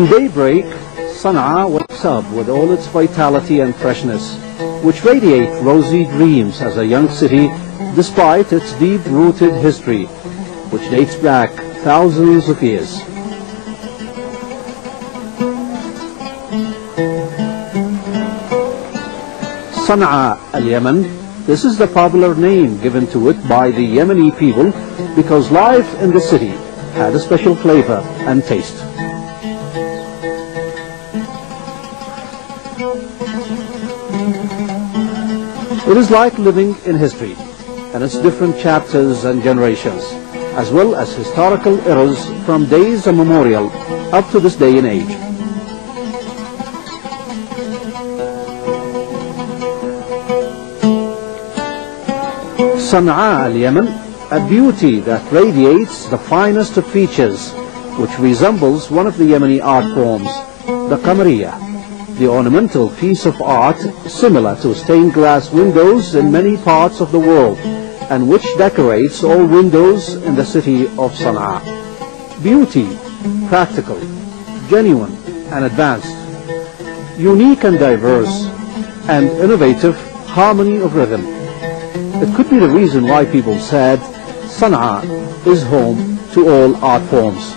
In daybreak, Sana'a wakes up with all its vitality and freshness, which radiate rosy dreams as a young city despite its deep-rooted history, which dates back thousands of years. Sana'a al-Yemen, this is the popular name given to it by the Yemeni people because life in the city had a special flavor and taste. It is like living in history and its different chapters and generations, as well as historical eras from days immemorial up to this day and age. Sana'a al-Yemen, a beauty that radiates the finest of features, which resembles one of the Yemeni art forms, the Qamariya, the ornamental piece of art similar to stained glass windows in many parts of the world, and which decorates all windows in the city of Sana'a. Beauty, practical, genuine and advanced, unique and diverse, and innovative harmony of rhythm. It could be the reason why people said Sana'a is home to all art forms.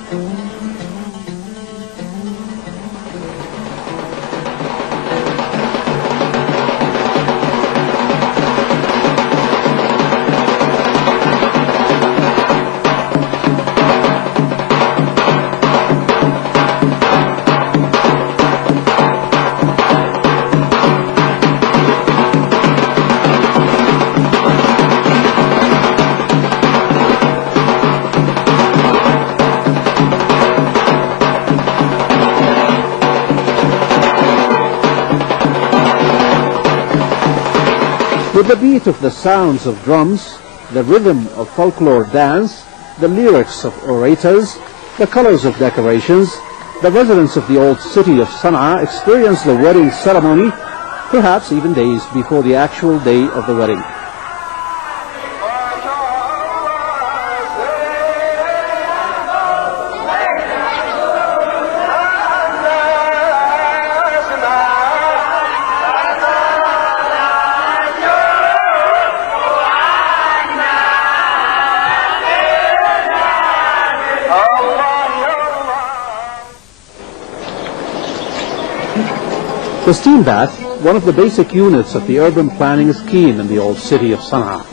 With the beat of the sounds of drums, the rhythm of folklore dance, the lyrics of orators, the colors of decorations, the residents of the old city of Sana'a experience the wedding ceremony, perhaps even days before the actual day of the wedding. The steam bath, one of the basic units of the urban planning scheme in the old city of Sana'a.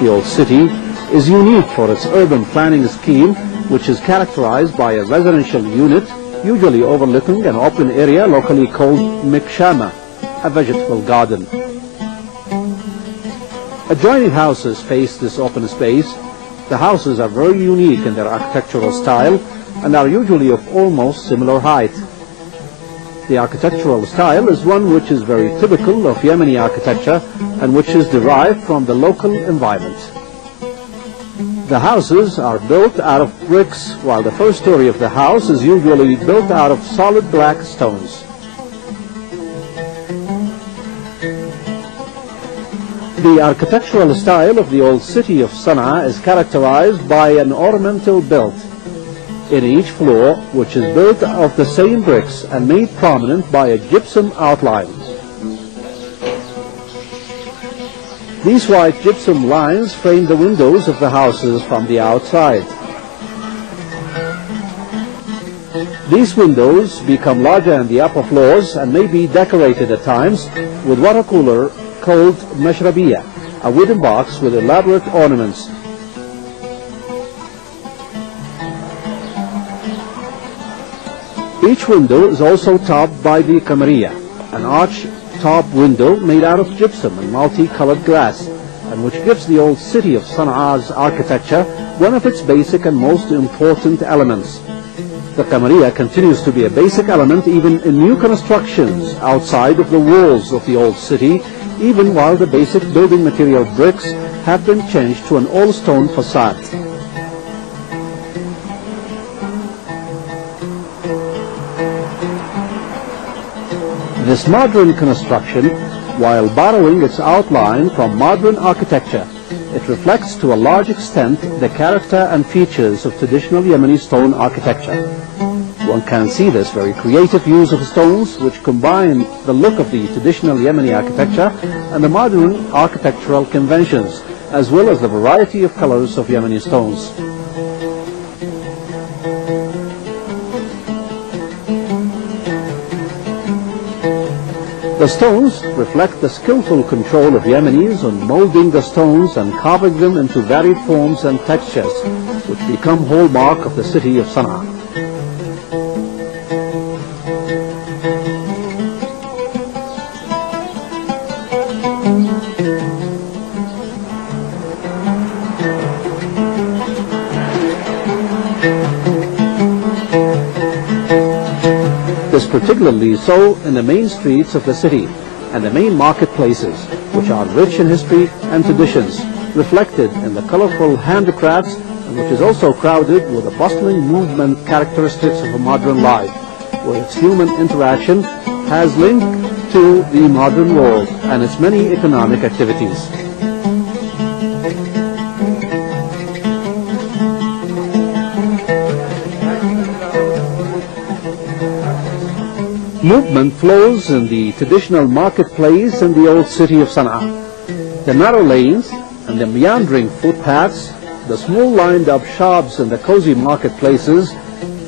The old city is unique for its urban planning scheme, which is characterized by a residential unit, usually overlooking an open area locally called mikshama, a vegetable garden. Adjoining houses face this open space. The houses are very unique in their architectural style and are usually of almost similar height. The architectural style is one which is very typical of Yemeni architecture and which is derived from the local environment. The houses are built out of bricks, while the first story of the house is usually built out of solid black stones. The architectural style of the old city of Sana'a is characterized by an ornamental build in each floor, which is built of the same bricks and made prominent by a gypsum outline. These white gypsum lines frame the windows of the houses from the outside. These windows become larger in the upper floors and may be decorated at times with water cooler called mashrabiya, a wooden box with elaborate ornaments. Each window is also topped by the Qamariya, an arch-top window made out of gypsum and multi-colored glass, and which gives the old city of Sana'a's architecture one of its basic and most important elements. The Qamariya continues to be a basic element even in new constructions outside of the walls of the old city, even while the basic building material bricks have been changed to an all-stone facade. This modern construction, while borrowing its outline from modern architecture, It reflects to a large extent the character and features of traditional Yemeni stone architecture. One can see this very creative use of stones which combine the look of the traditional Yemeni architecture and the modern architectural conventions, as well as the variety of colors of Yemeni stones. The stones reflect the skillful control of Yemenis on molding the stones and carving them into varied forms and textures, which become hallmark of the city of Sana'a. This is particularly so in the main streets of the city and the main marketplaces, which are rich in history and traditions, reflected in the colorful handicrafts, and which is also crowded with the bustling movement characteristics of a modern life, where its human interaction has linked to the modern world and its many economic activities. Movement flows in the traditional marketplace in the old city of Sana'a. The narrow lanes and the meandering footpaths, the small lined-up shops and the cozy marketplaces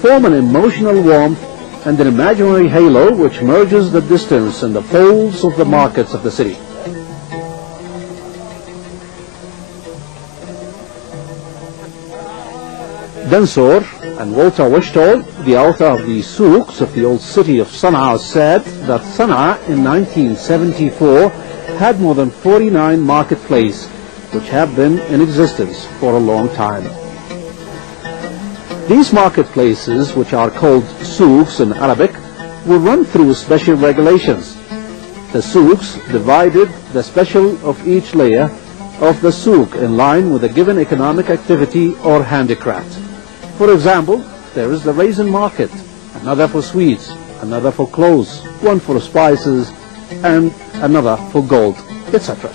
form an emotional warmth and an imaginary halo which merges the distance in the folds of the markets of the city. Densor and Walter Wishtal, the author of the Souks of the old city of Sana'a, said that Sana'a in 1974 had more than 49 marketplaces, which have been in existence for a long time. These marketplaces, which are called souks in Arabic, were run through special regulations. The souks divided the special of each layer of the souk in line with a given economic activity or handicraft. For example, there is the raisin market, another for sweets, another for clothes, one for spices, and another for gold, etc.